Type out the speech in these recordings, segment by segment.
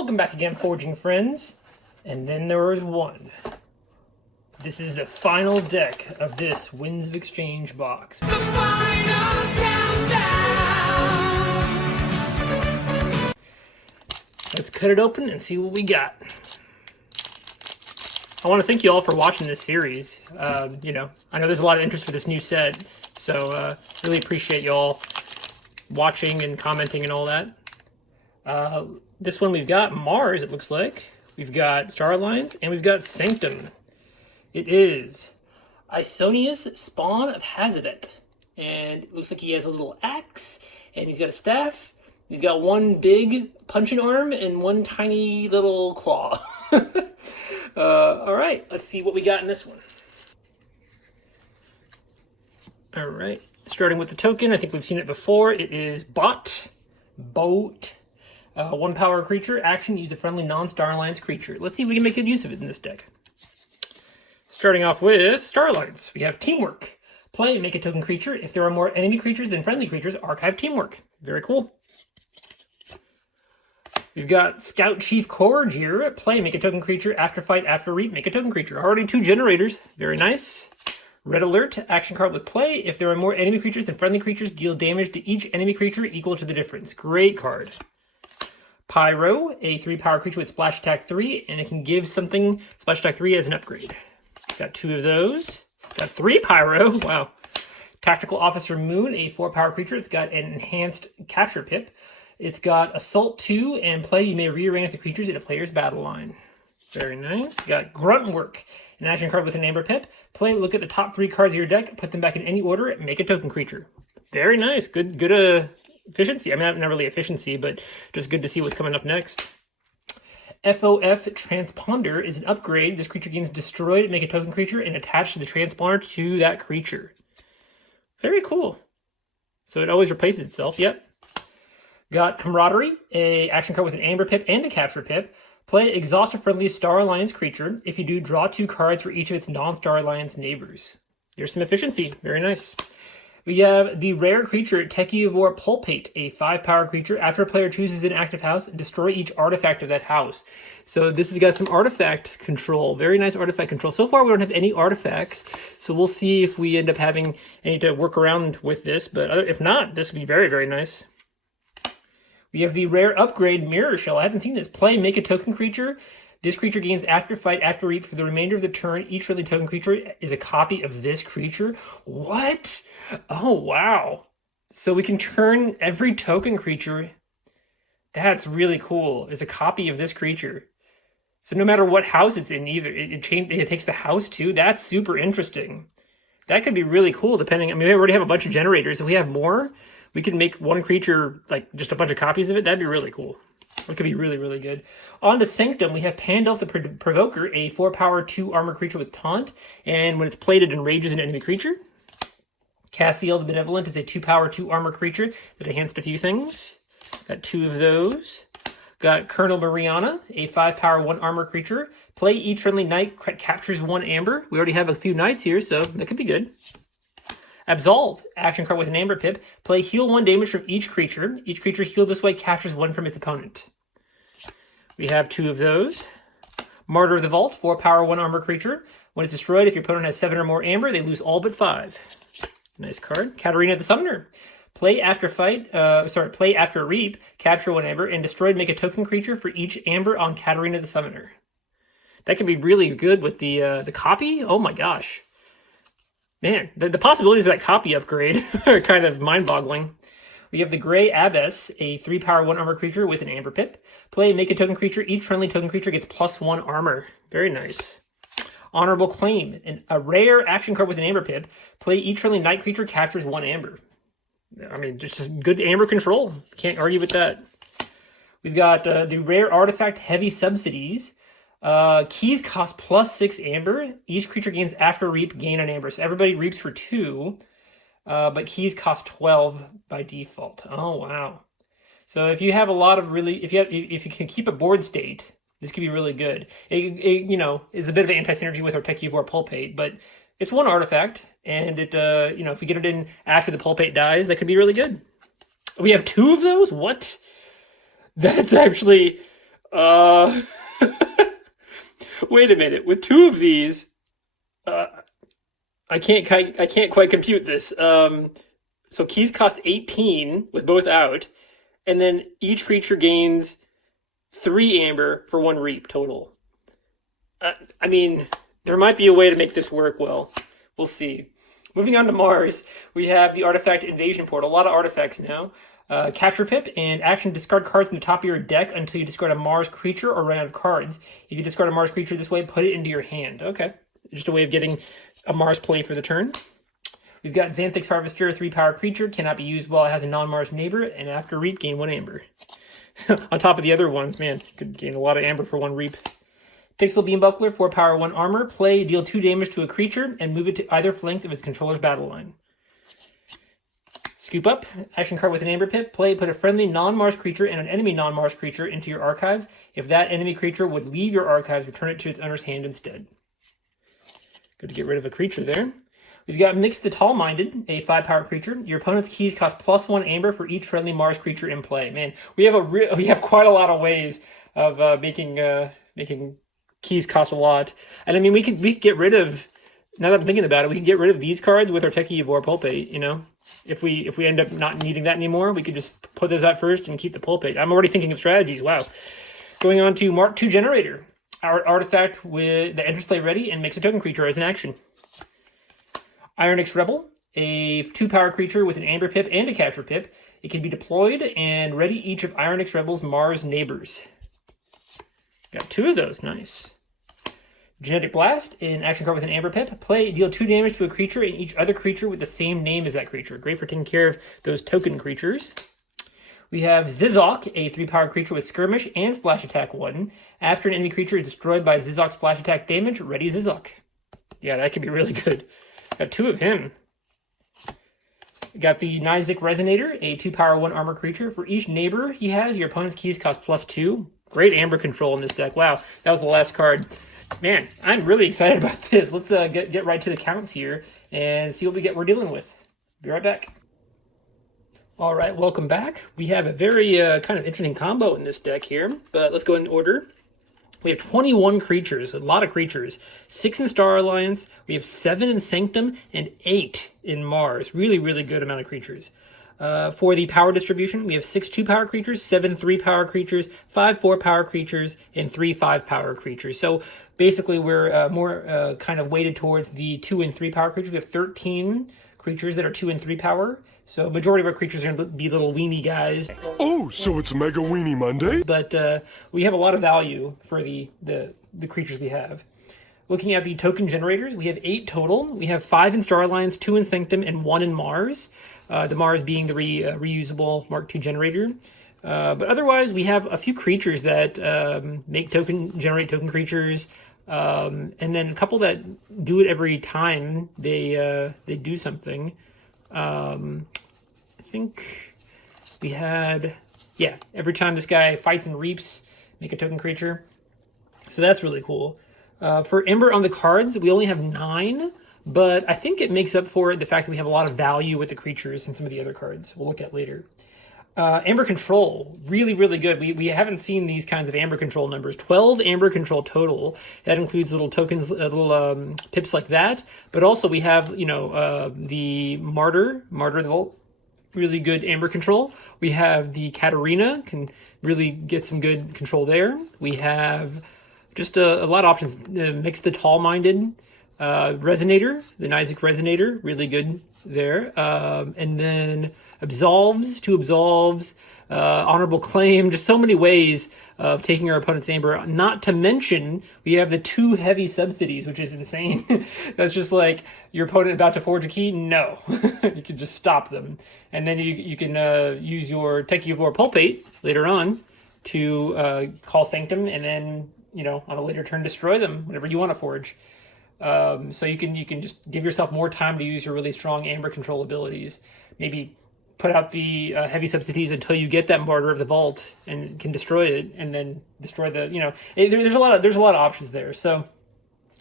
Welcome back again, forging friends. And then there was one. This is the final deck of this Winds of Exchange box. The final countdown! Let's cut it open and see what we got. I want to thank you all for watching this series. I know there's a lot of interest for this new set, so really appreciate you all watching and commenting and all that. This one we've got Mars, it looks like. We've got Starlines, and we've got Sanctum. It is Isonia's Spawn of Hazabet. And it looks like he has a little axe, and he's got a staff. He's got one big punching arm and one tiny little claw. All right, let's see what we got in this one. All right, starting with the token, I think we've seen it before. It is Boat. 1 power creature, action, use a friendly non-Starlines creature. Let's see if we can make good use of it in this deck. Starting off with Starlines, we have Teamwork. Play, make a token creature. If there are more enemy creatures than friendly creatures, archive Teamwork. Very cool. We've got Scout Chief Corge here. Play, make a token creature. After fight, after reap, make a token creature. Already 2 generators. Very nice. Red Alert, action card with play. If there are more enemy creatures than friendly creatures, deal damage to each enemy creature equal to the difference. Great card. Pyro, a 3 power creature with splash attack 3, and it can give something splash attack 3 as an upgrade. Got 2 of those. Got 3 Pyro. Wow. Tactical Officer Moon, a 4 power creature. It's got an enhanced capture pip. It's got Assault 2, and play, you may rearrange the creatures in the player's battle line. Very nice. Got Grunt Work, an action card with an amber pip. Play, look at the top 3 cards of your deck, put them back in any order, and make a token creature. Very nice. Good efficiency. I mean, not really efficiency, but just good to see what's coming up next. FOF Transponder is an upgrade. This creature gains destroyed, make a token creature, and attach the transponder to that creature. Very cool. So it always replaces itself. Yep. Got Camaraderie, a action card with an amber pip and a capture pip. Play, exhaust a friendly Star Alliance creature. If you do, draw 2 cards for each of its non-Star Alliance neighbors. There's some efficiency. Very nice. We have the rare creature Techivore Pulpate, a 5 power creature. After a player chooses an active house, destroy each artifact of that house. So this has got some artifact control. Very nice artifact control. So far we don't have any artifacts, so we'll see if we end up having any to work around with this. But if not, this would be very, very nice. We have the rare upgrade Mirror Shell. I haven't seen this. Play, make a token creature. This creature gains after fight, after reap. For the remainder of the turn, each friendly token creature is a copy of this creature. What? Oh, wow. So we can turn every token creature. That's really cool. Is a copy of this creature. So no matter what house it's in, either it takes the house too. That's super interesting. That could be really cool depending. I mean, we already have a bunch of generators. If we have more, we could make one creature, like just a bunch of copies of it. That'd be really cool. It could be really, really good. On to Sanctum, we have Pandulph the Provoker, a 4 power 2 armor creature with taunt. And when it's played, it enrages an enemy creature. Cassiel the Benevolent is a 2 power 2 armor creature that enhanced a few things. Got 2 of those. Got Colonel Mariana, a 5 power 1 armor creature. Play, each friendly knight captures 1 amber. We already have a few knights here, so that could be good. Absolve, action card with an amber pip. Play, heal 1 damage from each creature. Each creature healed this way captures 1 from its opponent. We have 2 of those. Martyr of the Vault, 4 power 1 armor creature. When it's destroyed, if your opponent has 7 or more amber, they lose all but 5. Nice card. Katarina the Summoner. Play after reap, capture 1 amber, and destroyed, make a token creature for each amber on Katarina the Summoner. That could be really good with the copy. Oh my gosh. Man, the possibilities of that copy upgrade are kind of mind-boggling. We have the Grey Abbess, a 3 power 1 armor creature with an amber pip. Play, make a token creature. Each friendly token creature gets +1 armor. Very nice. Honorable Claim, a rare action card with an amber pip. Play, each friendly knight creature captures 1 amber. I mean, just good amber control. Can't argue with that. We've got the rare artifact Heavy Subsidies. Keys cost +6 amber. Each creature gains after reap, gain an amber. So everybody reaps for 2, but keys cost 12 by default. Oh wow! So if you have a lot of if you can keep a board state, this could be really good. It is a bit of an anti-synergy with our Techivore Pulpate, but it's 1 artifact, and it if we get it in after the Pulpate dies, that could be really good. We have 2 of those. What? That's actually Uh, wait a minute. With two of these, uh, I can't quite compute this. So keys cost 18 with both out, and then each creature gains 3 amber for 1 reap total. I mean, there might be a way to make this work well. We'll see. Moving on to Mars, we have the artifact invasion portal. A lot of artifacts now. Capture Pip and action discard cards from the top of your deck until you discard a Mars creature or run out of cards. If you discard a Mars creature this way, put it into your hand. Okay. Just a way of getting a Mars play for the turn. We've got Xanthix Harvester, 3-power creature, cannot be used while it has a non-Mars neighbor, and after reap, gain 1 amber. On top of the other ones, man, could gain a lot of amber for 1 reap. Pixel Beam Buckler, 4-power, 1 armor. Play, deal 2 damage to a creature, and move it to either flank of its controller's battle line. Scoop Up, action card with an Amber Pip. Play, put a friendly non-Mars creature and an enemy non-Mars creature into your archives. If that enemy creature would leave your archives, return it to its owner's hand instead. Good to get rid of a creature there. We've got Mix the Tall-Minded, a 5-power creature. Your opponent's keys cost +1 amber for each friendly Mars creature in play. Man, we have quite a lot of ways of making keys cost a lot. And I mean, we could get rid of, now that I'm thinking about it, we can get rid of these cards with our Techie Yavor Pulpate, you know? If we end up not needing that anymore, we could just put those out first and keep the Pulpate. I'm already thinking of strategies, wow. Going on to Mark II Generator. Our artifact that enters play ready and makes a token creature as an action. Ironix Rebel, a 2-power creature with an Amber Pip and a Capture Pip. It can be deployed and ready each of Ironix Rebel's Mars neighbors. Got 2 of those, nice. Genetic Blast, an action card with an Amber Pip. Play, deal 2 damage to a creature and each other creature with the same name as that creature. Great for taking care of those token creatures. We have Zizok, a 3-power creature with Skirmish and Splash Attack 1. After an enemy creature is destroyed by Zizok's Splash Attack damage, ready Zizok. Yeah, that could be really good. Got 2 of him. We got the Nizik Resonator, a 2-power 1 armor creature. For each neighbor he has, your opponent's keys cost +2. Great amber control in this deck. Wow, that was the last card. Man, I'm really excited about this. Let's get right to the counts here and see what we're dealing with. Be right back. All right, welcome back. We have a very kind of interesting combo in this deck here, but let's go in order. We have 21 creatures, a lot of creatures. 6 in Star Alliance, we have 7 in Sanctum, and 8 in Mars. Really, really good amount of creatures. For the power distribution, we have 6 2-power creatures, 7 3-power creatures, 5 4-power creatures, and 3 5-power creatures. So basically, we're more kind of weighted towards the 2 and 3-power creatures. We have 13 creatures that are 2 and 3-power. So majority of our creatures are going to be little weenie guys. Oh, so it's Mega Weenie Monday? But we have a lot of value for the creatures we have. Looking at the token generators, we have 8 total. We have 5 in Star Alliance, 2 in Sanctum, and 1 in Mars. The Mars being the reusable Mark II generator. But otherwise, we have a few creatures that generate token creatures, and then a couple that do it every time they do something. I think we had, yeah, every time this guy fights and reaps, make a token creature. So that's really cool. For Ember on the cards, we only have 9, but I think it makes up for the fact that we have a lot of value with the creatures and some of the other cards we'll look at later. Amber Control, really, really good. We haven't seen these kinds of Amber Control numbers. 12 Amber Control total. That includes little tokens, little pips like that. But also we have, the Martyr of the Vault, really good Amber Control. We have the Katarina, can really get some good control there. We have just a lot of options. Mix the Tall-Minded, Resonator, the Nizik Resonator, really good there. And then Absolves, 2 Absolves, Honorable Claim, just so many ways of taking our opponent's Amber. Not to mention, we have the 2 heavy subsidies, which is insane. That's just like, your opponent about to forge a key? No. You can just stop them. And then you can use your Techie Yavor Pulpate later on to call Sanctum, and then, on a later turn, destroy them whenever you want to forge. So you can just give yourself more time to use your really strong Amber Control abilities. Maybe put out the heavy subsidies until you get that Martyr of the Vault and can destroy it, and then destroy the, there's a lot of options there. So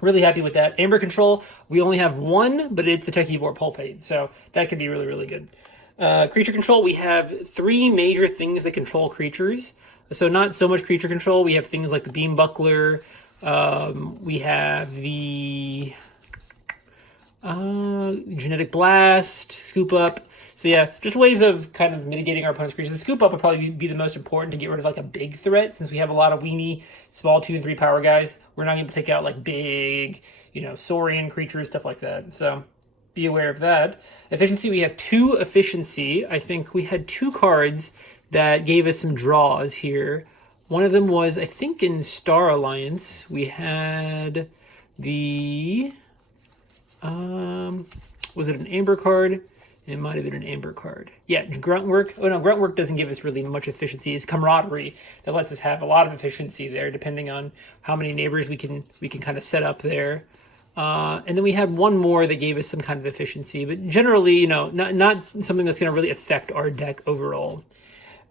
really happy with that. Amber Control, we only have 1, but it's the Techie Yavor Pulpate, so that could be really, really good. Creature Control, we have 3 major things that control creatures. So not so much creature control. We have things like the Beam Buckler. We have the Genetic Blast, Scoop Up. So yeah, just ways of kind of mitigating our opponent's creatures. The Scoop Up would probably be the most important to get rid of like a big threat, since we have a lot of weenie, small 2 and 3 power guys. We're not able to take out like big, you know, Saurian creatures, stuff like that. So be aware of that. Efficiency, we have 2 efficiency. I think we had 2 cards that gave us some draws here. One of them was, I think, in Star Alliance. We had the... was it an Amber card? It might have been an Amber card. Yeah, Gruntwork. Oh no, Gruntwork doesn't give us really much efficiency. It's Camaraderie that lets us have a lot of efficiency there, depending on how many neighbors we can kind of set up there. And then we had one more that gave us some kind of efficiency, but generally, you know, not something that's going to really affect our deck overall.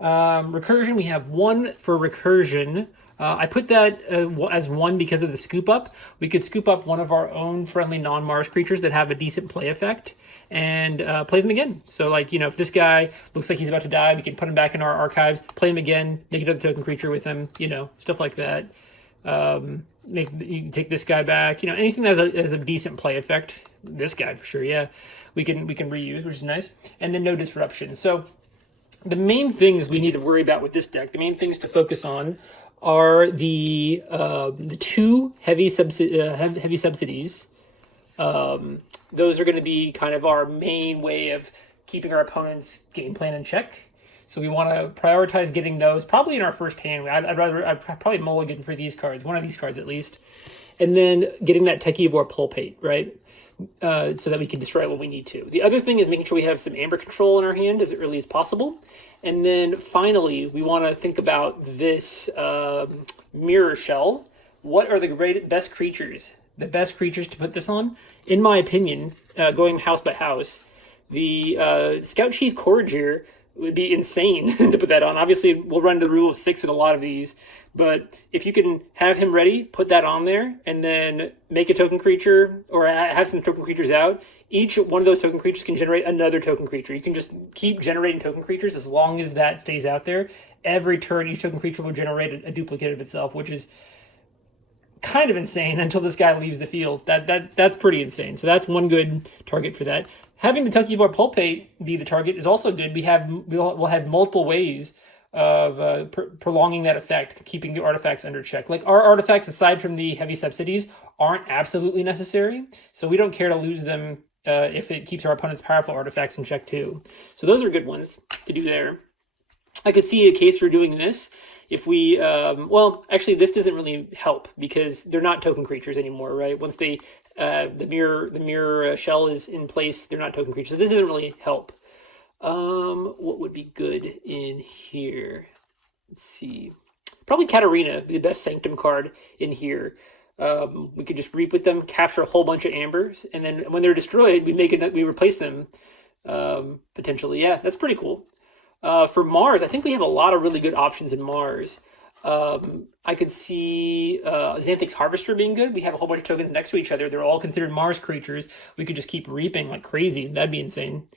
Recursion, we have 1 for Recursion. I put that as 1 because of the Scoop Up. We could scoop up one of our own friendly non-Mars creatures that have a decent play effect and play them again. So, like, you know, if this guy looks like he's about to die, we can put him back in our archives, play him again, make another token creature with him, you know, stuff like that. You can take this guy back, you know, anything that has a decent play effect. This guy for sure, yeah. We can reuse, which is nice. And then no disruption. So the main things we need to worry about with this deck, the main things to focus on, are the 2 heavy subsidies. Those are going to be kind of our main way of keeping our opponent's game plan in check. So we want to prioritize getting those probably in our first hand. I'd probably mulligan for these cards, one of these cards at least, and then getting that Techivore Pulpate, right? So that we can destroy it when we need to. The other thing is making sure we have some Amber control in our hand as early as possible. And then finally, we want to think about this Mirror Shell. What are the best creatures? The best creatures to put this on? In my opinion, going house by house, the Scout Chief Courageer would be insane to put that on. Obviously, we'll run the rule of 6 with a lot of these, but if you can have him ready, put that on there, and then make a token creature, or have some token creatures out, each one of those token creatures can generate another token creature. You can just keep generating token creatures as long as that stays out there. Every turn, each token creature will generate a duplicate of itself, which is kind of insane until this guy leaves the field. That's pretty insane. So that's one good target for that. Having the Techivore Pulpate be the target is also good. We'll have multiple ways of prolonging that effect, keeping the artifacts under check. Like, our artifacts, aside from the heavy subsidies, aren't absolutely necessary, so we don't care to lose them if it keeps our opponent's powerful artifacts in check too. So those are good ones to do there. I could see a case for doing this if we, well, actually this doesn't really help because they're not token creatures anymore, right? Once they, the mirror shell is in place, they're not token creatures. So this doesn't really help. What would be good in here? Let's see. Probably Katarina, the best Sanctum card in here. We could just reap with them, capture a whole bunch of ambers, and then when they're destroyed, we replace them, potentially. Yeah, that's pretty cool. For Mars, I think we have a lot of really good options in Mars. I could see Xanthix Harvester being good. We have a whole bunch of tokens next to each other. They're all considered Mars creatures. We could just keep reaping like crazy. That'd be insane.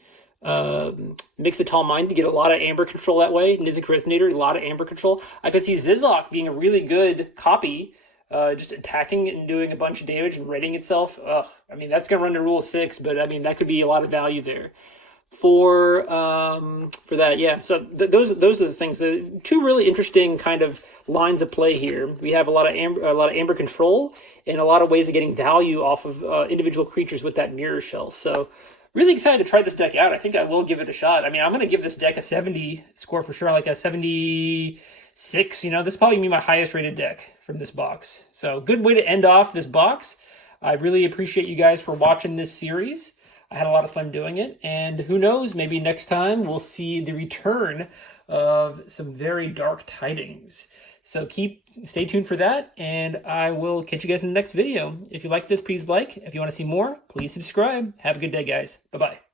Mix the Tall Mind to get a lot of Amber control that way. Nizik Resonator, a lot of Amber control. I could see Zizok being a really good copy, just attacking and doing a bunch of damage and readying itself. I mean, that's going to run to Rule 6, but I mean, that could be a lot of value there. For that, yeah. So those are the things. The 2 really interesting kind of lines of play here. We have a lot of amber control and a lot of ways of getting value off of individual creatures with that mirror shell. So really excited to try this deck out. I think I will give it a shot. I mean, I'm going to give this deck a 70 score for sure, like a 76. You know, this is probably be my highest rated deck from this box. So good way to end off this box. I really appreciate you guys for watching this series. I had a lot of fun doing it, and who knows, maybe next time we'll see the return of some very dark tidings. So stay tuned for that, and I will catch you guys in the next video. If you like this, please like. If you want to see more, please subscribe. Have a good day, guys. Bye-bye.